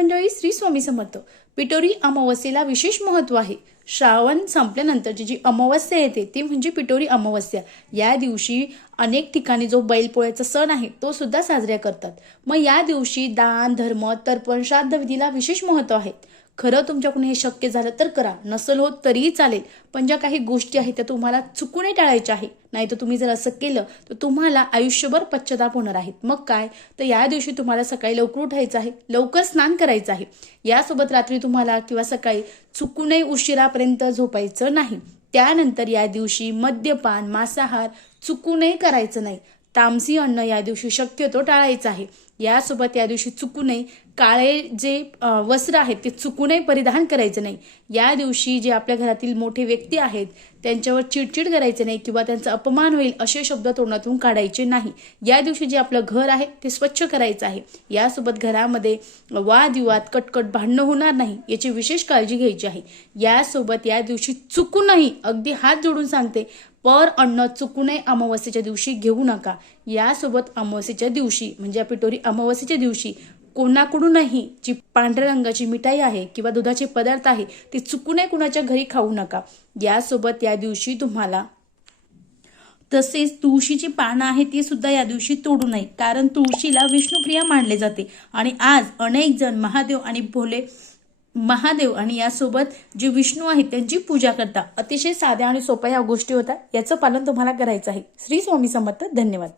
मंडळी श्री स्वामी समर्थ. पिटोरी अमावस्येला विशेष महत्त्व आहे. श्रावण संपल्यानंतरची जी अमावस्या येते ती म्हणजे पिटोरी अमावस्या. या दिवशी अनेक ठिकाणी जो बैलपोळ्याचा सण आहे तो सुद्धा साजरा करतात. मग या दिवशी दान धर्म तर्पण श्राद्ध विधीला विशेष महत्त्व आहे. खरं तुमच्याकडून हे शक्य झालं तर करा. नसल होत तरीही चालेल. पण ज्या काही गोष्टी आहेत त्या तुम्हाला चुकूनही टाळायच्या आहे नाही तर तुम्ही जर असं केलं तर तुम्हाला आयुष्यभर पश्चाताप होणार आहेत. मग काय? तर या दिवशी तुम्हाला सकाळी लवकर उठायचं आहे. लवकर स्नान करायचं आहे. यासोबत रात्री तुम्हाला किंवा सकाळी चुकूनही उशिरापर्यंत झोपायचं नाही. त्यानंतर या दिवशी मद्यपान मांसाहार चुकूनही करायचं नाही. तामसी अन्न या दिवशी शक्यतो टाळायचं आहे. यासोबत या दिवशी चुकूनही काळे जे वस्त्र आहेत ते चुकूनही परिधान करायचं नाही. या दिवशी जे आपल्या घरातील मोठे व्यक्ती आहेत त्यांच्यावर चिडचिड करायचे नाही किंवा त्यांचा अपमान होईल असे शब्द तोंडातून काढायचे नाही. या दिवशी जे आपलं घर आहे ते स्वच्छ करायचं आहे. यासोबत घरामध्ये वादविवाद कटकट भांडणं होणार नाही याची विशेष काळजी घ्यायची आहे. यासोबत या दिवशी चुकूनही अगदी हात जोडून सांगते. पर अन्न चुकूनही अमावस्येच्या दिवशी घेऊ नका. यासोबत अमावस्येच्या दिवशी म्हणजे पिटोरी अमावस्येच्या दिवशी कोणाकडूनही जी पांढऱ्या रंगाची मिठाई आहे किंवा दुधाचे पदार्थ आहे ते चुकूनही कुणाच्या घरी खाऊ नका. यासोबत या दिवशी तुम्हाला तसेच तुळशीची पानं आहे ती सुद्धा या दिवशी तोडू नये. कारण तुळशीला विष्णुप्रिया मानले जाते. आणि आज अनेक जण महादेव आणि भोले महादेव आणि यासोबत जे विष्णू आहेत त्यांची पूजा करता अतिशय साध्या आणि सोप्या या गोष्टी होतात. याचं पालन तुम्हाला करायचं आहे. श्री स्वामी समर्थ. धन्यवाद.